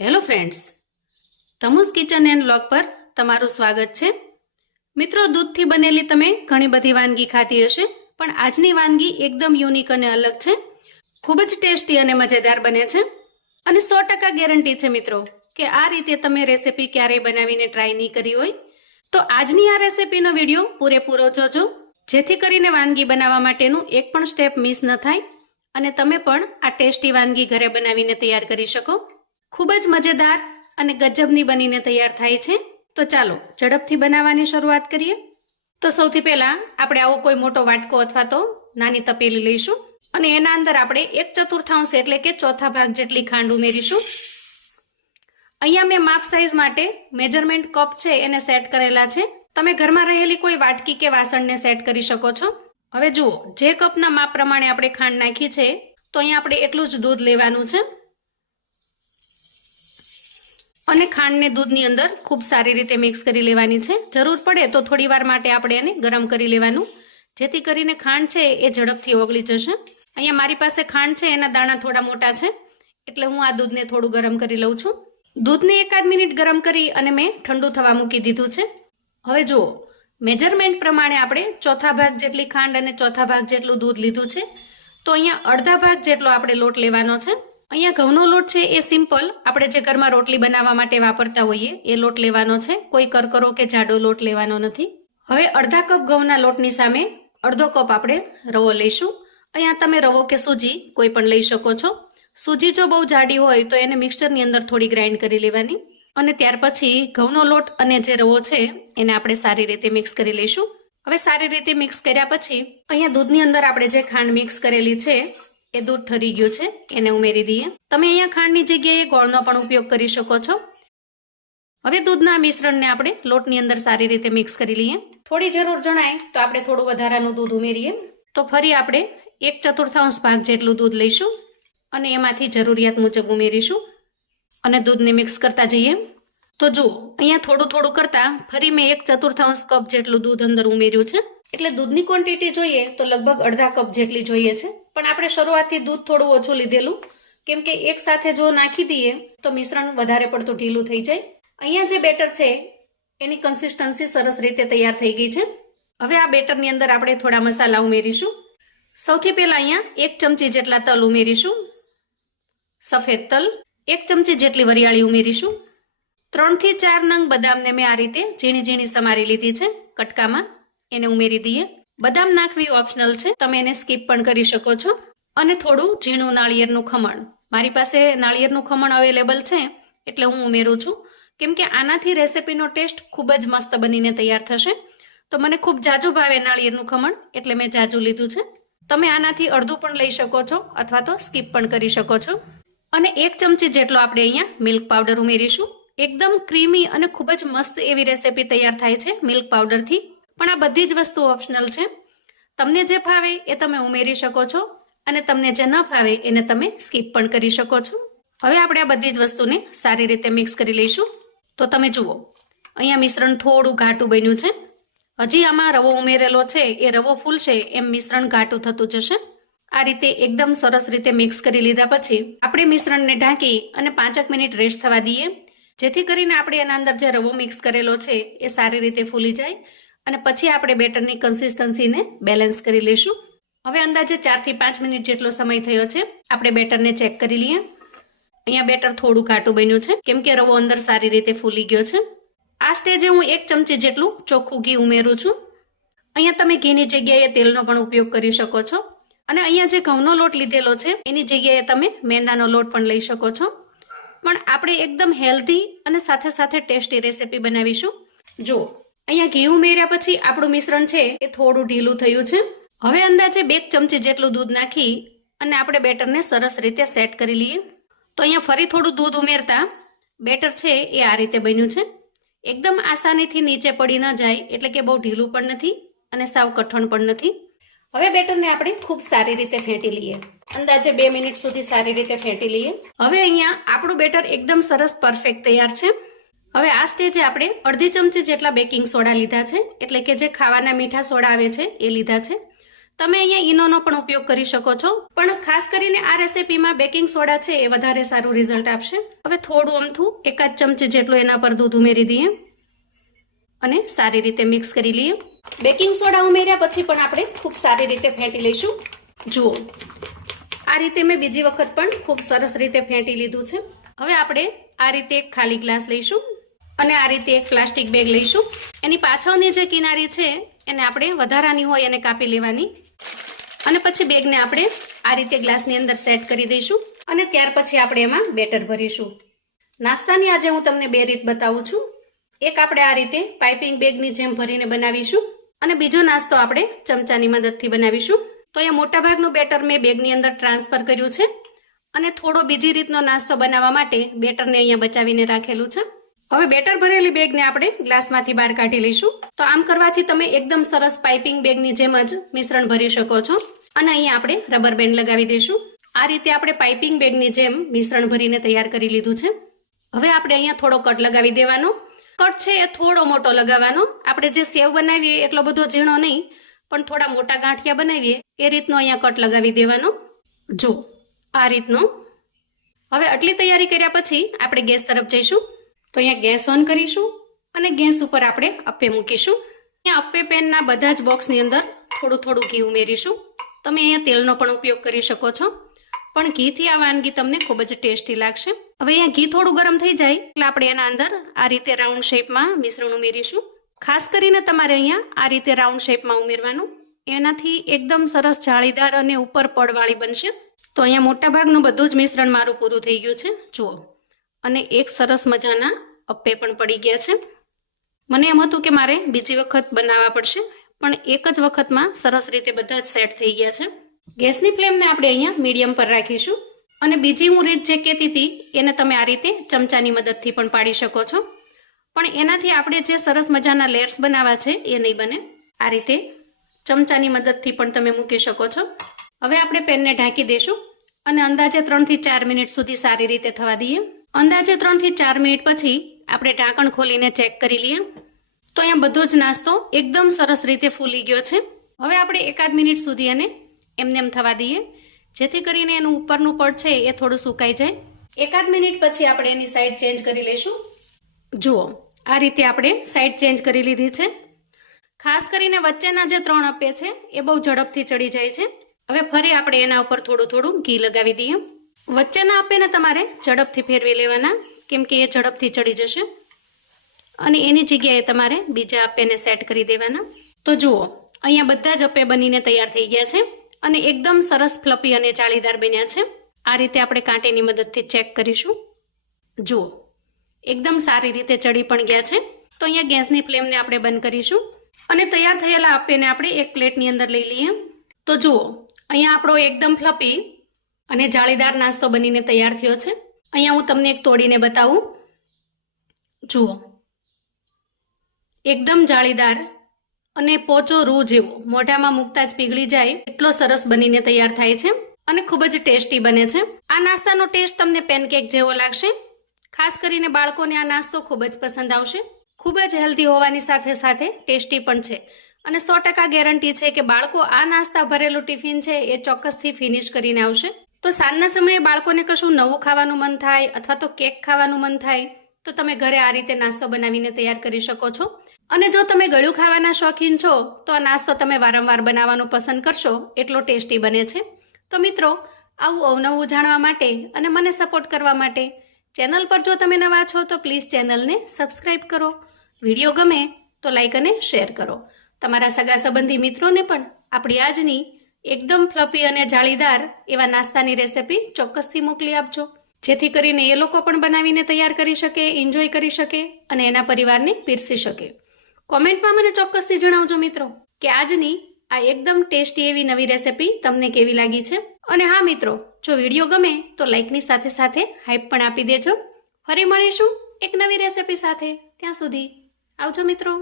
Hello friends, તમુસ kitchen and vlog પર તમારું સ્વાગત છે। મિત્રો, દૂધથી બનેલી તમે ઘણી બધી વાનગી ખાધી હશે, પણ આજની વાનગી એકદમ યુનિક અને અલગ છે। ખૂબ જ ટેસ્ટી અને મજેદાર બને છે અને 100% ગેરંટી છે મિત્રો કે આ રીતે તમે રેસીપી ક્યારેય બનાવીને ટ્રાય નહીં કરી હોય। તો આજની આ રેસીપીનો વિડીયો પૂરેપૂરો જોજો, જેથી કરીને વાનગી બનાવવા માટેનું એક પણ સ્ટેપ મિસ ન થાય અને તમે પણ આ ટેસ્ટી વાનગી ઘરે બનાવીને તૈયાર કરી શકો। ખૂબ જ મજેદાર અને ગજબની બનીને તૈયાર થાય છે। તો ચાલો ઝડપથી બનાવવાની શરૂઆત કરીએ। તો સૌથી પહેલાં આપણે આવો કોઈ મોટો વાટકો અથવા તો નાની તપેલી લઈશું અને એના અંદર આપણે 1/4 એટલે કે ચોથા ભાગ જેટલી ખાંડ ઉમેરીશું। અહીંયા મેં માપ સાઈઝ માટે મેજરમેન્ટ કપ છે એને સેટ કરેલા છે। તમે ઘરમાં રહેલી કોઈ વાટકી કે વાસણને સેટ કરી શકો છો। હવે જુઓ, જે કપના માપ પ્રમાણે આપણે ખાંડ નાખી છે તો અહીંયા આપણે એટલું જ દૂધ લેવાનું છે અને ખાંડને દૂધની અંદર ખૂબ સારી રીતે મિક્સ કરી લેવાની છે। જરૂર પડે તો થોડી વાર માટે આપણે એને ગરમ કરી લેવાનું, જેથી કરીને ખાંડ છે એ ઝડપથી ઓગળી જશે। અહીંયા મારી પાસે ખાંડ છે એના દાણા થોડા મોટા છે, એટલે હું આ દૂધને થોડું ગરમ કરી લઉં છું। દૂધને 1 મિનિટ ગરમ કરી અને મેં ઠંડુ થવા મૂકી દીધું છે। હવે જુઓ, મેજરમેન્ટ પ્રમાણે આપણે ચોથા ભાગ જેટલી ખાંડ અને ચોથા ભાગ જેટલું દૂધ લીધું છે, તો અહીંયા અડધા ભાગ જેટલો આપણે લોટ લેવાનો છે। અહીંયા ઘઉંનો લોટ છે એ સિમ્પલ આપણે જે ઘરમાં રોટલી બનાવવા માટે વાપરતા હોઈએ એ લોટ લેવાનો છે, કોઈ કરકરો કે જાડો લોટ લેવાનો નથી। હવે અડધા કપ ઘઉંના લોટની સામે અડધો કપ આપણે રવો લઈશું। અહીંયા તમે રવો કે સૂજી કોઈ પણ લઈ શકો છો। સૂજી જો બહુ જાડી હોય તો એને મિક્સરની અંદર થોડી ગ્રાઇન્ડ કરી લેવાની અને ત્યાર પછી ઘઉંનો લોટ અને જે રવો છે એને આપણે સારી રીતે મિક્સ કરી લઈશું। હવે સારી રીતે મિક્સ કર્યા પછી અહીંયા દૂધની અંદર આપણે જે ખાંડ મિક્સ કરેલી છે એ દૂધ ઠરી ગયું છે, એને ઉમેરી દઈએ। તમે અહીંયા ખાંડની જગ્યાએ ગોળનો પણ ઉપયોગ કરી શકો છો। હવે દૂધના મિશ્રણને આપણે લોટની અંદર સારી રીતે મિક્સ કરી લઈએ। થોડી જરૂર જણાય તો આપણે થોડું વધારાનું દૂધ ઉમેરીએ। તો ફરી આપણે 1/4 ભાગ જેટલું દૂધ લઈશું અને એમાંથી જરૂરિયાત મુજબ ઉમેરીશું અને દૂધને મિક્સ કરતા જઈએ। તો જુઓ, અહીંયા થોડું થોડું કરતાં ફરી મેં 1/4 કપ જેટલું દૂધ અંદર ઉમેર્યું છે, એટલે દૂધની ક્વોન્ટિટી જોઈએ તો લગભગ અડધા કપ જેટલી જોઈએ છે, પણ આપણે શરૂઆતથી દૂધ થોડું ઓછું લીધેલું, કેમ કે એક સાથે જો નાખી દઈએ તો મિશ્રણ વધારે પડતું ઢીલું થઈ જાય। અહીંયા જે બેટર છે એની કન્સિસ્ટન્સી સરસ રીતે તૈયાર થઈ ગઈ છે। હવે આ બેટરની અંદર આપણે થોડા મસાલા ઉમેરીશું। સૌથી પહેલા અહીંયા 1 ચમચી જેટલા તલ ઉમેરીશું, સફેદ તલ, 1 ચમચી જેટલી વરિયાળી ઉમેરીશું। 3 થી 4 નંગ બદામને મેં આ રીતે ઝીણી ઝીણી સમારી લીધી છે કટકામાં, એને ઉમેરી દઈએ। બદામ નાખવી ઓપ્શનલ છે, તમે એને સ્કીપ પણ કરી શકો છો। અને થોડું ઝીણું નાળિયેરનું ખમણ, મારી પાસે નાળિયેરનું ખમણ અવેલેબલ છે એટલે હું ઉમેરું છું, કેમ કે આનાથી રેસીપીનો ટેસ્ટ ખૂબ જ મસ્ત બનીને તૈયાર થશે। તો મને ખૂબ જાજુ ભાવે નાળિયેરનું ખમણ, એટલે મેં જાજુ લીધું છે। તમે આનાથી અડધું પણ લઈ શકો છો અથવા તો સ્કીપ પણ કરી શકો છો। અને 1 ચમચી જેટલો આપણે અહીંયા મિલ્ક પાવડર ઉમેરીશું। એકદમ ક્રીમી અને ખૂબ જ મસ્ત એવી રેસીપી તૈયાર થાય છે મિલ્ક પાવડરથી, પણ આ બધી જ વસ્તુ ઓપ્શનલ છે। તમને જે ફાવે એ તમે ઉમેરી શકો છો અને તમને જે ન ફાવે એને તમે સ્કીપ પણ કરી શકો છો। હવે આપણે આ બધી જ વસ્તુને સારી રીતે મિક્સ કરી લઈશું। તો તમે જુઓ, અહીંયા મિશ્રણ થોડું ઘાટું બન્યું છે। હજી આમાં રવો ઉમેરેલો છે એ રવો ફૂલશે એમ મિશ્રણ ઘાટું થતું જશે। આ રીતે એકદમ સરસ રીતે મિક્સ કરી લીધા પછી આપણે મિશ્રણને ઢાંકી અને 5 મિનિટ રેસ્ટ થવા દઈએ, જેથી કરીને આપણે એના અંદર જે રવો મિક્સ કરેલો છે એ સારી રીતે ફૂલી જાય અને પછી આપણે બેટરની કન્સિસ્ટન્સીને બેલેન્સ કરી લઈશું। હવે અંદાજે 4 થી 5 મિનિટ જેટલો સમય થયો છે, આપણે બેટરને ચેક કરી લઈએ। અહીંયા બેટર થોડું ઘાટું બન્યું છે, કેમ કે રવો અંદર સારી રીતે ફૂલી ગયો છે। આ સ્ટેજે હું 1 ચમચી જેટલું ચોખ્ખું ઘી ઉમેરું છું। અહીંયા તમે ઘીની જગ્યાએ તેલનો પણ ઉપયોગ કરી શકો છો અને અહીંયા જે ઘઉંનો લોટ લીધેલો છે એની જગ્યાએ તમે મેંદાનો લોટ પણ લઈ શકો છો, પણ આપણે એકદમ હેલ્ધી અને સાથે સાથે ટેસ્ટી રેસીપી બનાવીશું। જુઓ, અહીંયા ઘી ઉમેર્યા પછી આપણું મિશ્રણ છે એ થોડું ઢીલું થયું છે। હવે અંદાજે 2 ચમચી જેટલું દૂધ નાખી અને આપણે બેટરને સરસ રીતે સેટ કરી લઈએ। તો અહીંયા ફરી થોડું દૂધ ઉમેરતા બેટર છે એ આ રીતે બન્યું છે। એકદમ આસાનીથી નીચે પડી ન જાય, એટલે કે બહુ ઢીલું પણ નથી અને સાવ કઠણ પણ નથી। હવે બેટરને આપણે ખૂબ સારી રીતે ફેંટી લઈએ, અંદાજે 2 મિનિટ સુધી સારી રીતે ફેંટી લઈએ। હવે અહીંયા આપણું બેટર એકદમ સરસ પરફેક્ટ તૈયાર છે। હવે આ સ્ટેજે આપણે અડધી ચમચી જેટલા બેકિંગ સોડા લીધા છે, એટલે કે જે ખાવાના મીઠા સોડા આવે છે એ લીધા છે। તમે અહીંયા ઈનોનો પણ ઉપયોગ કરી શકો છો, પણ ખાસ કરીને આ રેસીપીમાં બેકિંગ સોડા છે એ વધારે સારું રિઝલ્ટ આપશે. હવે થોડું અમથું એકાદ ચમચી જેટલું એના પર દૂધ ઉમેરી દઈએ અને સારી રીતે મિક્સ કરી લઈએ. બેકિંગ સોડા ઉમેર્યા પછી પણ આપણે ખૂબ સારી રીતે ફેંટી લઈશું. જુઓ, આ રીતે મેં બીજી વખત પણ ખૂબ સરસ રીતે ફેંટી લીધું છે. હવે આપણે આ રીતે એક ખાલી ગ્લાસ લઈશું અને આ રીતે એક પ્લાસ્ટિક બેગ લઈશું. એની પાછળની જે કિનારી છે એને આપણે વધારાની હોય એને કાપી લેવાની અને પછી બેગને આપણે આ રીતે ગ્લાસની અંદર સેટ કરી દઈશું અને ત્યાર પછી આપણે એમાં બેટર ભરીશું. નાસ્તાની આજે હું તમને બે રીત બતાવું છું. એક આપણે આ રીતે પાઇપિંગ બેગની જેમ ભરીને બનાવીશું અને બીજો નાસ્તો આપણે ચમચાની મદદથી બનાવીશું. તો અહીંયા મોટાભાગનું બેટર મેં બેગની અંદર ટ્રાન્સફર કર્યું છે અને થોડો બીજી રીતનો નાસ્તો બનાવવા માટે બેટરને અહીંયા બચાવીને રાખેલું છે. હવે બેટર ભરેલી બેગને આપણે ગ્લાસમાંથી બહાર કાઢી લઈશું. તો આમ કરવાથી તમે એકદમ સરસ પાઇપિંગ બેગની જેમ જ મિશ્રણ ભરી શકો છો અને અહીંયા આપણે રબર બેન્ડ લગાવી દઈશું. આ રીતે આપણે પાઇપિંગ બેગની જેમ મિશ્રણ ભરીને તૈયાર કરી લીધું છે. હવે આપણે અહીંયા થોડો કટ લગાવી દેવાનો. કટ છે એ થોડો મોટો લગાવવાનો. આપણે જે સેવ બનાવીએ એટલો બધો ઝીણો નહીં, પણ થોડા મોટા ગાંઠિયા બનાવીએ એ રીતનો અહીંયા કટ લગાવી દેવાનો. જો આ રીતનો. હવે આટલી તૈયારી કર્યા પછી આપણે ગેસ તરફ જઈશું. તો અહીંયા ગેસ ઓન કરીશું અને ગેસ ઉપર આપણે અપ્પે મૂકીશું. અહીંયા અપ્પે પેનના બધા જ બોક્સની અંદર થોડું થોડું ઘી ઉમેરીશું. તમે અહીંયા તેલનો પણ ઉપયોગ કરી શકો છો, પણ ઘીથી આ વાનગી તમને ખૂબ જ ટેસ્ટી લાગશે. હવે અહીંયા ઘી થોડું ગરમ થઈ જાય એટલે આપણે એના અંદર આ રીતે રાઉન્ડ શેપમાં મિશ્રણ ઉમેરીશું. ખાસ કરીને તમારે અહીંયા આ રીતે રાઉન્ડ શેપમાં ઉમેરવાનું. એનાથી એકદમ સરસ જાળીદાર અને ઉપર પડવાળી બનશે. તો અહીંયા મોટાભાગનું બધું જ મિશ્રણ મારું પૂરું થઈ ગયું છે. જુઓ, અને એક સરસ મજાના અપ્પે પણ પડી ગયા છે. મને એમ હતું કે મારે બીજી વખત બનાવવા પડશે, પણ એક જ વખતમાં સરસ રીતે બધા જ સેટ થઈ ગયા છે. ગેસની ફ્લેમને આપણે અહીંયા મીડિયમ પર રાખીશું અને બીજી હું રીત જે કહેતી હતી એને તમે આ રીતે ચમચાની મદદથી પણ પાડી શકો છો, પણ એનાથી આપણે જે સરસ મજાના લેયર્સ બનાવવા છે એ નહીં બને. આ રીતે ચમચાની મદદથી પણ તમે મૂકી શકો છો. હવે આપણે પેનને ઢાંકી દઈશું અને અંદાજે 3 થી 4 મિનિટ સુધી સારી રીતે થવા દઈએ. અંદાજે 3 થી 4 મિનિટ પછી આપણે ઢાંકણ ખોલીને ચેક કરી લઈએ. તો અહીંયા બધો જ નાસ્તો એકદમ સરસ રીતે ફૂલી ગયો છે. હવે આપણે એકાદ મિનિટ સુધી એને એમને થવા દઈએ, જેથી કરીને એનું ઉપરનું પડ છે એ થોડું સુકાઈ જાય. એકાદ મિનિટ પછી આપણે એની સાઈડ ચેન્જ કરી લઈશું. જુઓ, આ રીતે આપણે સાઈડ ચેન્જ કરી લીધી છે. ખાસ કરીને વચ્ચેના જે 3 અપ્પે છે એ બહુ ઝડપથી ચડી જાય છે. હવે ફરી આપણે એના ઉપર થોડું થોડું ઘી લગાવી દઈએ. વચ્ચેના અપ્પેને તમારે ઝડપથી ફેરવી લેવાના, કેમ કે એ ઝડપથી ચડી જશે અને એની જગ્યાએ તમારે બીજા અપ્પેને સેટ કરી દેવાના. તો જુઓ, અહીંયા બધા જ અપ્પે બનીને તૈયાર થઈ ગયા છે અને એકદમ સરસ ફ્લફી અને જાળીદાર બન્યા છે. આ રીતે આપણે કાંટેની મદદથી ચેક કરીશું. જુઓ, એકદમ સારી રીતે ચડી પણ ગયા છે. તો અહીંયા ગેસની ફ્લેમને આપણે બંધ કરીશું અને તૈયાર થયેલા અપ્પેને આપણે એક પ્લેટની અંદર લઈ લઈએ. તો જુઓ, અહીંયા આપણો એકદમ ફ્લફી અને જાળીદાર નાસ્તો બનીને તૈયાર થયો છે. અહીંયા હું તમને એક તોડીને બતાવું. જુઓ, એકદમ જાળીદાર અને પોચો રૂ જેવો, મોઢામાં મૂકતા જ પીગળી જાય એટલો સરસ બનીને તૈયાર થાય છે અને ખૂબ જ ટેસ્ટી બને છે. આ નાસ્તાનો ટેસ્ટ તમને પેનકેક જેવો લાગશે. ખાસ કરીને બાળકોને આ નાસ્તો ખૂબ જ પસંદ આવશે. ખૂબ જ હેલ્ધી હોવાની સાથે સાથે ટેસ્ટી પણ છે અને 100% ગેરંટી છે કે બાળકો આ નાસ્તા ભરેલું ટિફિન છે એ ચોક્કસથી ફિનિશ કરીને આવશે. તો સાંજના સમયે બાળકોને કશું નવું ખાવાનું મન થાય અથવા તો કેક ખાવાનું મન થાય તો તમે ઘરે આ રીતે નાસ્તો બનાવીને તૈયાર કરી શકો છો. અને જો તમે ગળ્યું ખાવાના શોખીન છો તો આ નાસ્તો તમે વારંવાર બનાવવાનું પસંદ કરશો, એટલો ટેસ્ટી બને છે. તો મિત્રો, આવું અવનવું જાણવા માટે અને મને સપોર્ટ કરવા માટે ચેનલ પર જો તમે નવા છો તો પ્લીઝ ચેનલને સબસ્ક્રાઈબ કરો. વિડીયો ગમે તો લાઈક અને શેર કરો. તમારા સગા સંબંધી મિત્રોને પણ આપણી આજની એકદમ ફ્લફી અને જાળીદાર એવા નાસ્તાની રેસિપી ચોક્કસથી મોકલી આપજો, જેથી કરીને એ લોકો પણ બનાવીને તૈયાર કરી શકે, એન્જોય કરી શકે અને એના પરિવારને પીરસી શકે. કોમેન્ટમાં મને ચોક્કસથી જણાવજો મિત્રો કે આજની આ એકદમ ટેસ્ટી એવી નવી રેસિપી તમને કેવી લાગી છે. અને હા મિત્રો, જો વિડીયો ગમે તો લાઈકની સાથે સાથે હાઈપ પણ આપી દેજો. ફરી મળીશું એક નવી રેસિપી સાથે. ત્યાં સુધી આવજો મિત્રો.